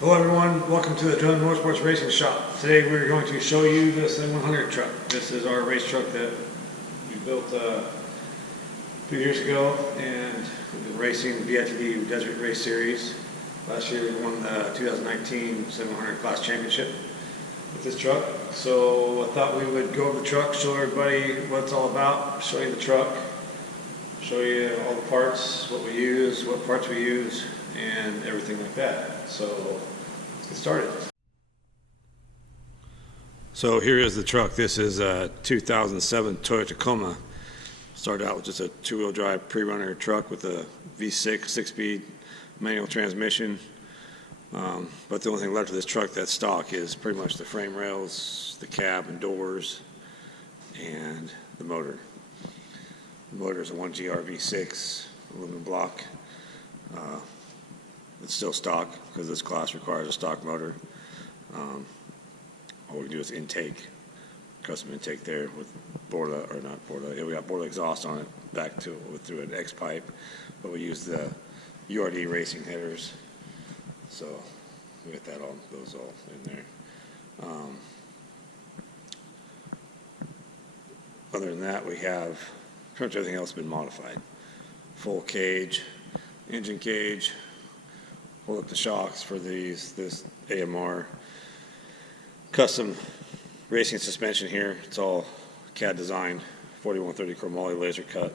Hello everyone, welcome to the Adrenaline Motorsports Racing Shop. Today we're going to show you this 100 truck. This is our race truck that we built a few years ago, and we've been racing the BITD Desert Race Series. Last year we won the 2019 700 Class Championship with this truck. So I thought we would go over the truck, show everybody what it's all about, show you the truck, show you all the parts, what we use, what parts we use, and everything like that. So let's get started. So here is the truck. This is a 2007 Toyota Tacoma. Started out with just a two-wheel drive pre-runner truck with a V6 6-speed manual transmission. But the only thing left of this truck that's stock is pretty much the frame rails, the cab and doors, and the motor. The motor is a 1GR V6 aluminum block. It's still stock because this class requires a stock motor. All we do is intake, custom intake there with Borla, or not Borla, yeah, we got Borla exhaust on it back to through an X pipe, but we use the URD racing headers. So we got that all, those all in there. Other than that, we have pretty much everything else been modified. Full cage, engine cage. Pull up the shocks for this AMR custom racing suspension here. It's all CAD designed, 4130 chromoly laser cut.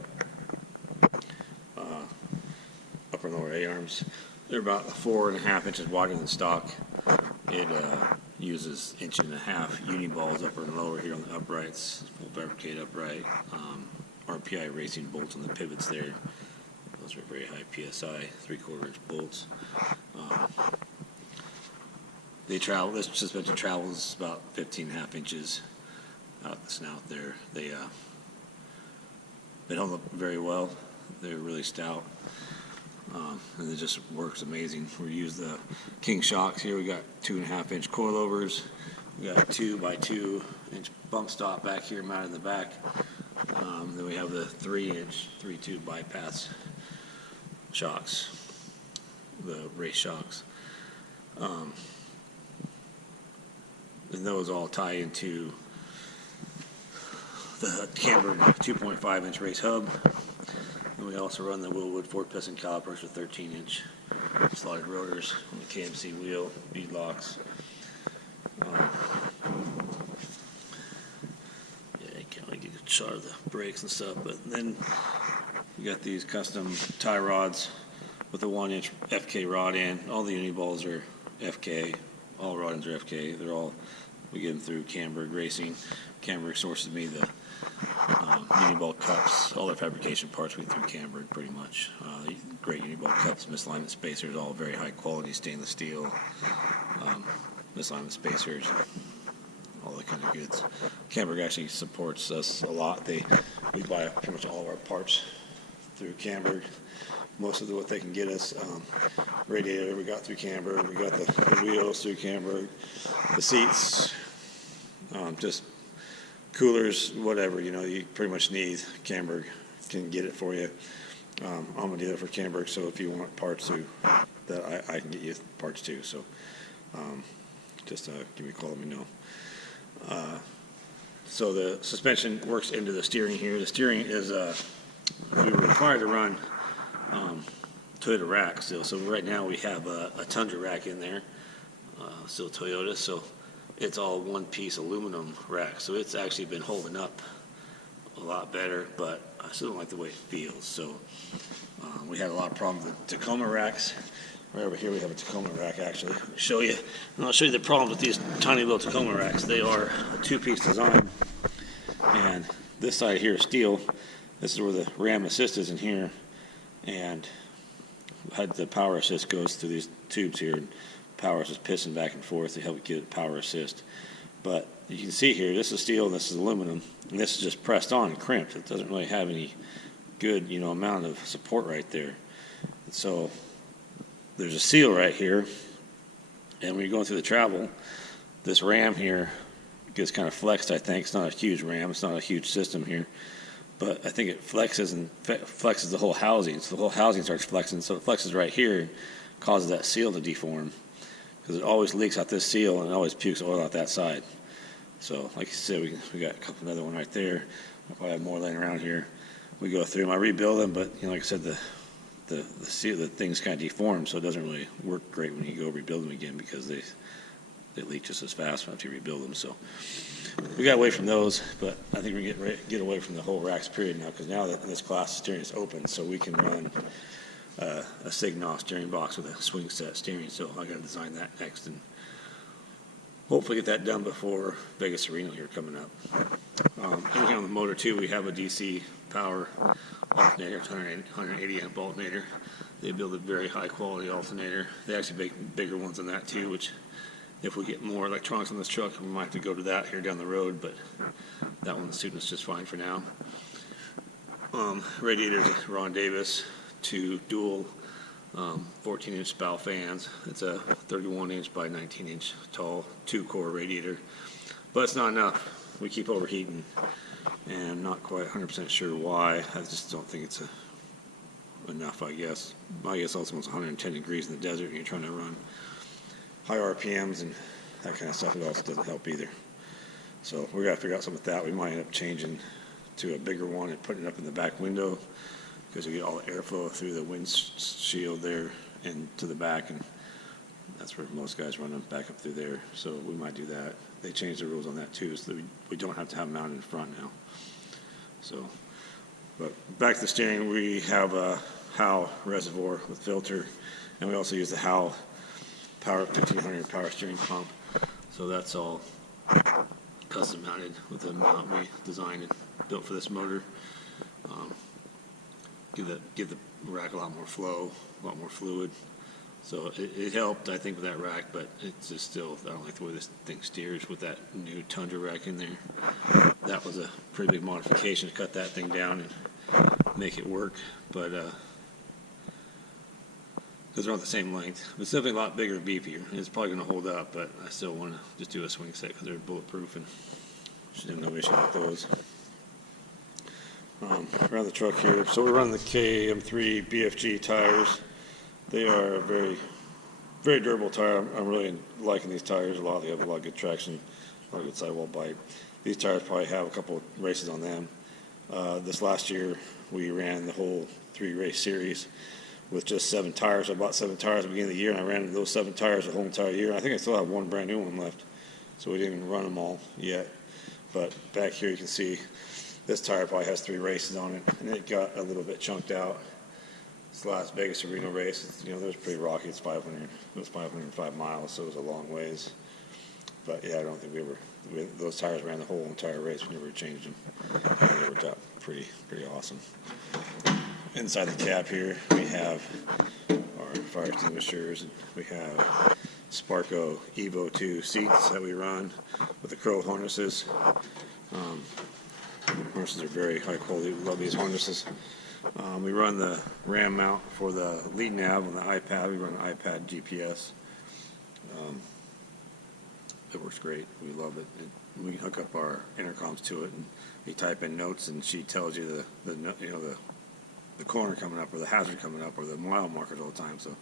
Upper and lower A-arms. They're about 4.5 inches wider than stock. It uses 1.5 uni balls upper and lower here on the uprights, full fabricated upright. RPI racing bolts on the pivots there. Those are very high PSI, 3/4 inch bolts. They travel. This suspension travels about 15.5 inches out the snout there. They hold up very well. They're really stout, and it just works amazing. We use the King shocks here. We got 2.5 inch coilovers. We got a 2x2 inch bump stop back here mounted in the back. Then we have the 3-inch 3-tube bypass shocks, the race shocks. And those all tie into the cambered 2.5 inch race hub. And we also run the Willwood 4-piston calipers with 13-inch slotted rotors on the KMC wheel, bead locks. Yeah, you can't really get a shot of the brakes and stuff, but then we got these custom tie rods with a 1-inch FK rod in. All the uni balls are FK. All rod ends are FK. They're all, we get them through Camberg Racing. Camberg sources me the uni ball cups. All their fabrication parts we get through Camberg pretty much. Great uni ball cups, misalignment spacers, all very high quality stainless steel. Misalignment spacers, all that kind of goods. Camberg actually supports us a lot. We buy pretty much all of our parts through Camberg. Most of what they can get us. Radiator we got through Camberg. We got the wheels through Camberg. The seats, just coolers, whatever, you pretty much need. Camberg can get it for you. I'm a dealer for Camberg, so if you want parts too, that I can get you parts too. So just give me a call, let me know. So the suspension works into the steering here. The steering is we were required to run Toyota rack still. So right now we have a Tundra rack in there, still Toyota. So it's all one-piece aluminum rack. So it's actually been holding up a lot better, but I still don't like the way it feels. So we had a lot of problems with Tacoma racks. Right over here we have a Tacoma rack actually. I'll show you the problems with these tiny little Tacoma racks. They are a two-piece design, and this side here is steel. This is where the RAM assist is in here, and the power assist goes through these tubes here. Power assist pissing back and forth to help get power assist. But you can see here, this is steel, this is aluminum, and this is just pressed on and crimped. It doesn't really have any good, amount of support right there. And so there's a seal right here, and when you're going through the travel, this ram here gets kind of flexed, I think. It's not a huge ram, it's not a huge system here, but I think it flexes the whole housing. So the whole housing starts flexing, so it flexes right here, causes that seal to deform. because it always leaks out this seal and it always pukes oil out that side. So like I said, we got a couple, another one right there. I'll probably have more laying around here. We go through them. I rebuild them, but like I said, the seal, the thing's kind of deformed, so it doesn't really work great when you go rebuild them again, because they leak just as fast after you rebuild them. So we got away from those, but I think we get away from the whole racks period now, because now that this class steering is open, so we can run a Signal steering box with a swing set steering. So I got to design that next, and hopefully get that done before Vegas Reno here coming up. Looking on the motor too, we have a DC power alternator, 180 amp alternator. They build a very high quality alternator. They actually make bigger ones than that too, which if we get more electronics on this truck, we might have to go to that here down the road, but that one's suiting us just fine for now. Radiators, Ron Davis, 2 dual 14-inch spout fans. It's a 31-inch by 19-inch tall 2-core radiator, but it's not enough. We keep overheating, and I'm not quite 100% sure why. I just don't think it's enough, I guess. I guess also it's 110 degrees in the desert, and you're trying to run high RPMs and that kind of stuff. It also doesn't help either. So we got to figure out something with that. We might end up changing to a bigger one and putting it up in the back window, because you get all the airflow through the windshield there and to the back, and that's where most guys run them back up through there. So we might do that. They changed the rules on that too, so that we don't have to have them mounted in front now. So, but back to the steering, we have a Howe reservoir with filter, and we also use the Howe Power 1500 power steering pump. So that's all custom mounted with the mount we designed and built for this motor. Give the rack a lot more flow, a lot more fluid. So it helped, I think, with that rack, but it's just still, I don't like the way this thing steers with that new Tundra rack in there. That was a pretty big modification to cut that thing down and make it work, but because they're not the same length. But it's definitely a lot bigger and beefier. It's probably going to hold up, but I still want to just do a swing set because they're bulletproof and should have no issue with those. Around the truck here, so we're running the KM3 BFG tires. They are a very, very durable tire. I'm really liking these tires a lot. They have a lot of good traction, a lot of good sidewall bite. These tires probably have a couple of races on them. This last year, we ran the whole 3-race series with just 7 tires. I bought 7 tires at the beginning of the year, and I ran those 7 tires the whole entire year. I think I still have one brand new one left, so we didn't even run them all yet. But back here, you can see this tire probably has 3 races on it, and it got a little bit chunked out. It's the last Vegas Reno race. It was pretty rocky. It was 505 miles, so it was a long ways. But yeah, I don't think those tires ran the whole entire race. We never changed them. They worked out pretty awesome. Inside the cab here, we have our fire extinguishers, and we have Sparco Evo 2 seats that we run with the Crow harnesses. Harnesses are very high quality. We love these harnesses. We run the RAM mount for the lead nav on the iPad. We run an iPad GPS. It works great. We love it. We hook up our intercoms to it, and you type in notes, and she tells you the corner coming up, or the hazard coming up, or the mile markers all the time. So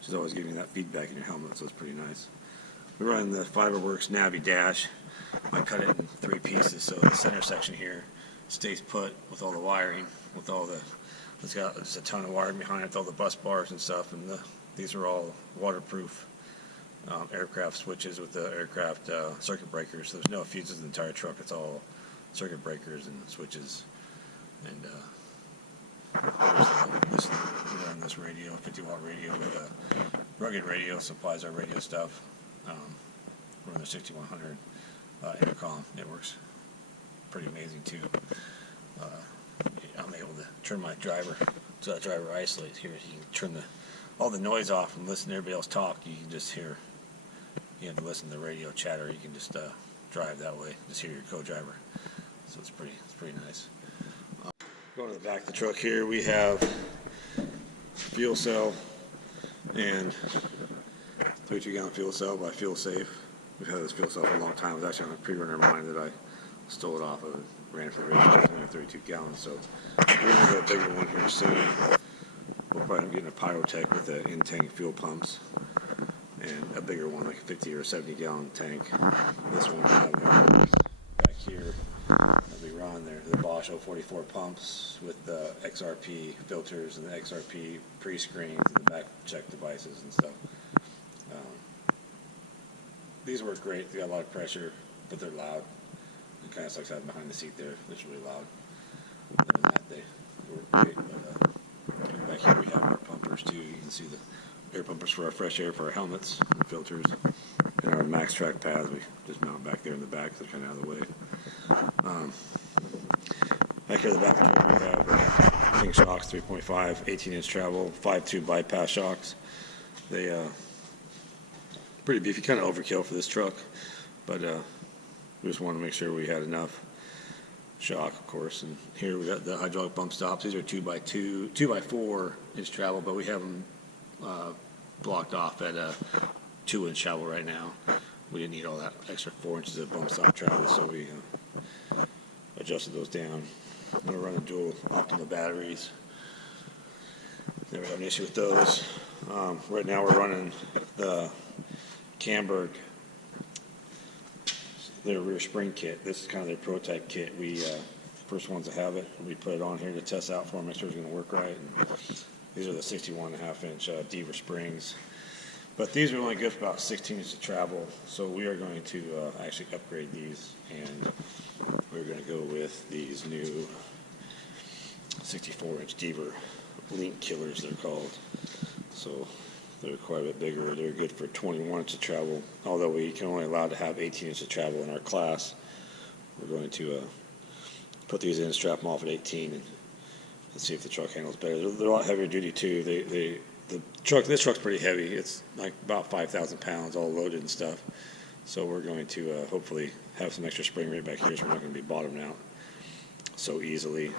she's always giving you that feedback in your helmet, so it's pretty nice. We run the Fiberworks Navi Dash. I cut it in 3 pieces, so the center section here stays put with all the wiring, with all the, it's got just a ton of wiring behind it, with all the bus bars and stuff, and these are all waterproof aircraft switches with the aircraft circuit breakers. So there's no fuses in the entire truck. It's all circuit breakers and switches. And we run this radio, 50-watt radio with Rugged Radio supplies our radio stuff. We're on the 6100 intercom. It works pretty amazing too. I'm able to turn my driver, so that driver isolates here. You can turn all the noise off and listen to everybody else talk. You can just hear. You have to listen to the radio chatter. You can just drive that way. Just hear your co-driver. So it's pretty nice. Going to the back of the truck here, we have fuel cell and 32-gallon fuel cell by Fuel Safe. We've had this fuel cell for a long time. It was actually on a pre-runner of mine that I stole it off of. Ran it for the race. It was only 32 gallons. So we're going to get a bigger one here soon. We'll probably end up getting a Pyrotech with the in-tank fuel pumps. and a bigger one, like a 50 or 70 gallon tank. This one we have back here that we run. They're the Bosch 044 pumps with the XRP filters and the XRP pre-screens and the back check devices and stuff. These work great. They got a lot of pressure, but they're loud. It kind of sucks having behind the seat there. It's really loud. Other than that, they work great. But back here we have our pumpers too. You can see the air pumpers for our fresh air for our helmets and filters. And our max track pads, we just mount back there in the back, so they're kind of out of the way. Back here in the back we have King shocks, 3.5, 18-inch travel, 5.2 bypass shocks. They pretty beefy, kind of overkill for this truck, but we just wanted to make sure we had enough shock, of course. And here we got the hydraulic bump stops. These are 2x4 inch travel, but we have them blocked off at a 2-inch travel right now. We didn't need all that extra 4 inches of bump stop travel, so we adjusted those down. We're running dual optimal batteries. Never had an issue with those. Right now we're running the Camberg, their rear spring kit. This is kind of their prototype kit. We first ones to have it. We put it on here to test out for them, make sure it's going to work right. And these are the 61.5-inch Deaver springs, but these are only good for about 16 inches of travel. So we are going to actually upgrade these, and we're going to go with these new 64-inch Deaver link killers, they're called. So they're quite a bit bigger. They're good for 21 inches of travel. Although we can only allow to have 18 inches of travel in our class, we're going to put these in, strap them off at 18, and see if the truck handles better. They're a lot heavier duty too. This truck's pretty heavy. It's like about 5,000 pounds, all loaded and stuff. So we're going to hopefully have some extra spring rate back here, so we're not going to be bottoming out so easily.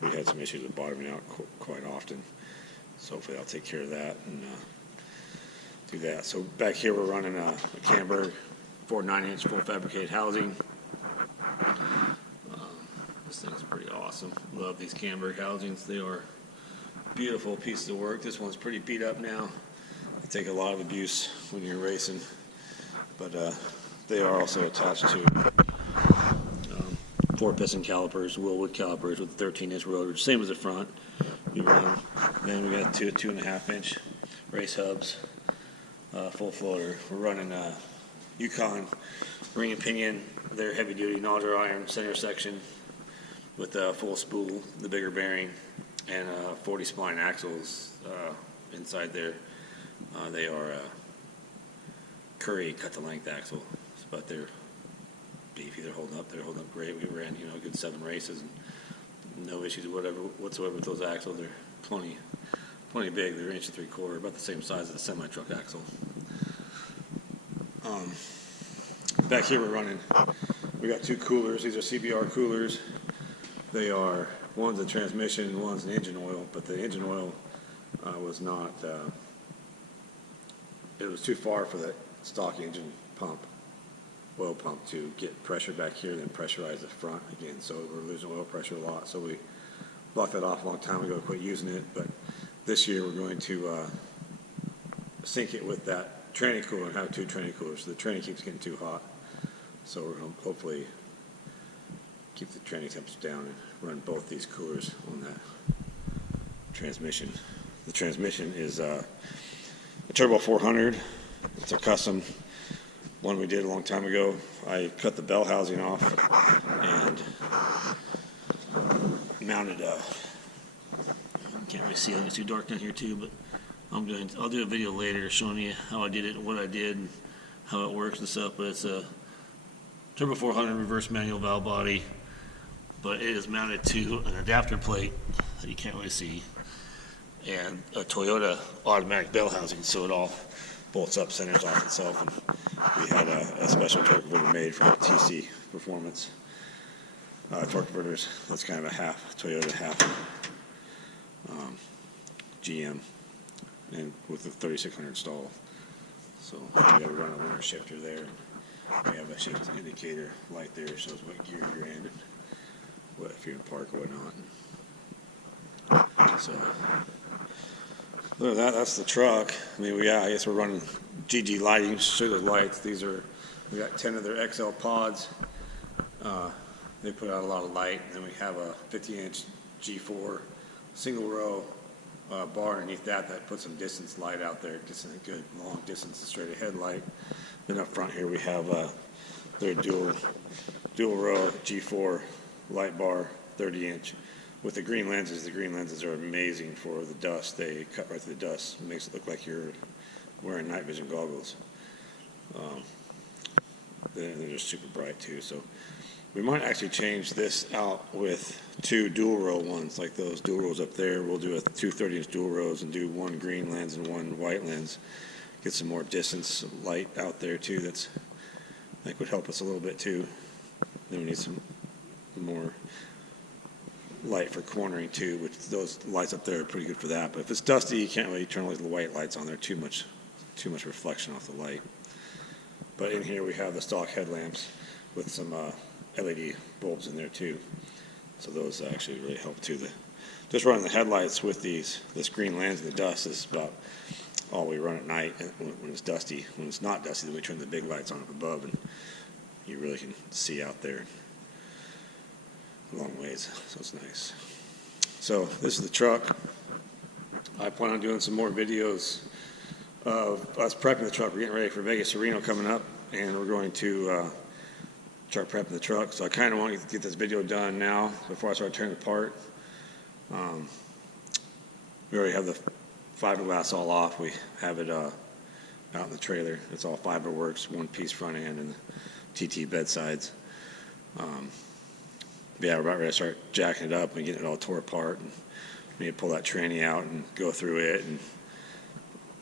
We had some issues with bottoming out quite often. So hopefully I'll take care of that and do that. So back here we're running a Camberg 4.9-inch full fabricated housing. This thing's pretty awesome. Love these Camberg housings. They are beautiful pieces of work. This one's pretty beat up now. They take a lot of abuse when you're racing, but they are also attached to 4-piston calipers, Willwood calipers with 13-inch rotors, same as the front. Then we got 2.5-inch race hubs, full floater. We're running Yukon ring and pinion. They're heavy duty nozzle iron center section with a full spool, the bigger bearing, and 40 spline axles inside there. They are Curry cut to length axle, but they're beefy. They're holding up great. We ran a good 7 races and no issues whatsoever with those axles. They're plenty big. They're 1 3/4, about the same size as a semi truck axle. Back here we got 2 coolers. These are Cbr Coolers. They are, one's a transmission, one's an engine oil, but the engine oil was not, it was too far for the stock engine oil pump to get pressure back here and then pressurize the front again. So we're losing oil pressure a lot. So we blocked that off a long time ago, quit using it. But this year we're going to sync it with that training cooler and have 2 training coolers. So the training keeps getting too hot. So we're going to hopefully keep the training temps down and run both these coolers on that transmission. The transmission is a Turbo 400. It's a custom one we did a long time ago. I cut the bell housing off and mounted can't really see it, it's too dark down here too, but I'll do a video later showing you how I did it and what I did and how it works and stuff. But it's a Turbo 400 reverse manual valve body, but it is mounted to an adapter plate that you can't really see and a Toyota automatic bell housing, so it all bolts up, centers off itself. And we had a special torque converter made from TC Performance torque converters. That's kind of a half Toyota, half GM, and with the 3600 stall. So we got to run a winter shifter there. We have a shift indicator light there, shows what gear you're in and what if you're in park or whatnot. So other than that, that's the truck. I mean, I guess we're running GG lighting, show the lights. We got 10 of their XL pods. They put out a lot of light. And then we have a 50-inch G4 single row bar underneath that puts some distance light out there, just a good long distance straight ahead light. Then up front here we have their dual row G4 light bar, 30-inch. With the green lenses are amazing for the dust. They cut right through the dust. It makes it look like you're wearing night vision goggles. They're just super bright too. So we might actually change this out with 2 dual row ones, like those dual rows up there. We'll do 2 30-inch dual rows and do 1 green lens and 1 white lens. Get some more distance light out there too. I think would help us a little bit too. Then we need some more light for cornering too, which those lights up there are pretty good for that. But if it's dusty, you can't really turn all the white lights on there. Too much reflection off the light. But in here we have the stock headlamps with some LED bulbs in there too. So those actually really help too. Just running the headlights with this green lens and the dust is about all we run at night when it's dusty. When it's not dusty, then we turn the big lights on up above, and you really can see out there a long ways. So it's nice. So this is the truck. I plan on doing some more videos of us prepping the truck. We're getting ready for Vegas Reno coming up, and we're going to start prepping the truck. So I kind of want to get this video done now before I start tearing it apart. We already have the fiberglass all off. We have it out in the trailer. It's all fiberworks, 1-piece front end and the TT bed sides. Yeah, we're about ready to start jacking it up and getting it all tore apart. And we need to pull that tranny out and go through it and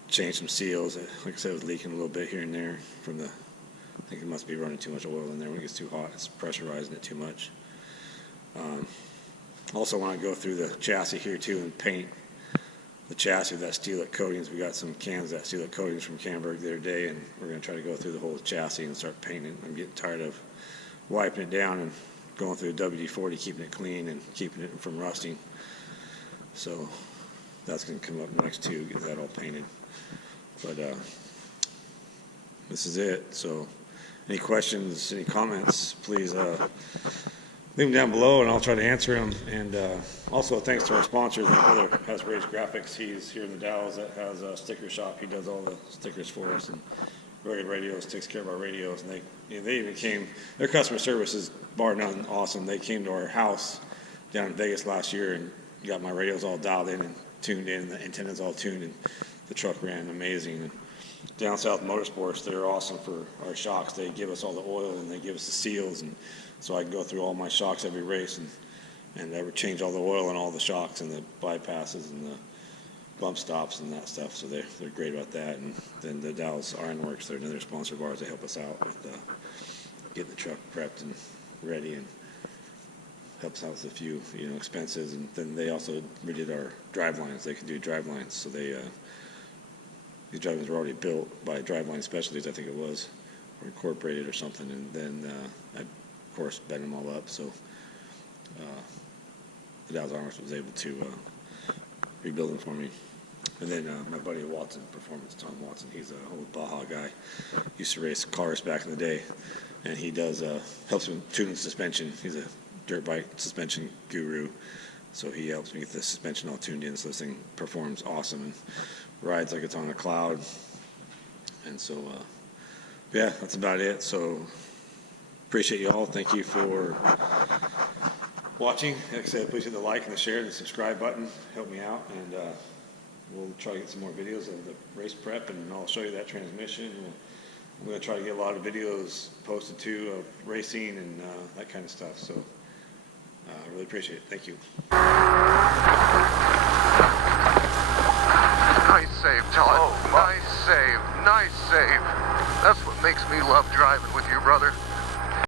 change some seals. Like I said, it was leaking a little bit here and there from I think it must be running too much oil in there. When it gets too hot, it's pressurizing it too much. Also want to go through the chassis here too and paint the chassis with that Steelite coatings. We got some cans of that Steelite coatings from Camberg the other day, and we're going to try to go through the whole chassis and start painting. I'm getting tired of wiping it down and going through the WD-40, keeping it clean and keeping it from rusting. So that's going to come up next too, get that all painted. But this is it. So any questions, any comments, please leave them down below and I'll try to answer them. And also thanks to our sponsors. My brother has Rage Graphics. He's here in the Dalles that has a sticker shop. He does all the stickers for us, and Rugged Radios takes care of our radios. And they even came, their customer service is bar none awesome. They came to our house down in Vegas last year and got my radios all dialed in and tuned in, the antennas all tuned, and the truck ran amazing. And Down South Motorsports, they're awesome for our shocks. They give us all the oil and they give us the seals, and so I can go through all my shocks every race and I would change all the oil and all the shocks and the bypasses and the bump stops and that stuff. So they're great about that. And then the Dallas Ironworks, they're another sponsor of ours. They help us out with getting the truck prepped and ready, and helps out with a few expenses. And then they also redid our drive lines. They can do drive lines. So these drive lines were already built by Driveline Specialties, I think it was, or incorporated or something. And then I, of course, bent them all up. So the Dallas Ironworks was able to rebuild them for me. And then my buddy Watson Performance, Tom Watson, he's an old Baja guy. Used to race cars back in the day, and he does helps me tune the suspension. He's a dirt bike suspension guru, so he helps me get the suspension all tuned in so this thing performs awesome and rides like it's on a cloud. And so, yeah, that's about it. So appreciate you all. Thank you for watching. Like I said, please hit the like and the share and the subscribe button. Help me out, and we'll try to get some more videos of the race prep, and I'll show you that transmission. I'm going to try to get a lot of videos posted too of racing and that kind of stuff. So I really appreciate it. Thank you. Nice save, Todd. Nice save. Nice save. That's what makes me love driving with you, brother.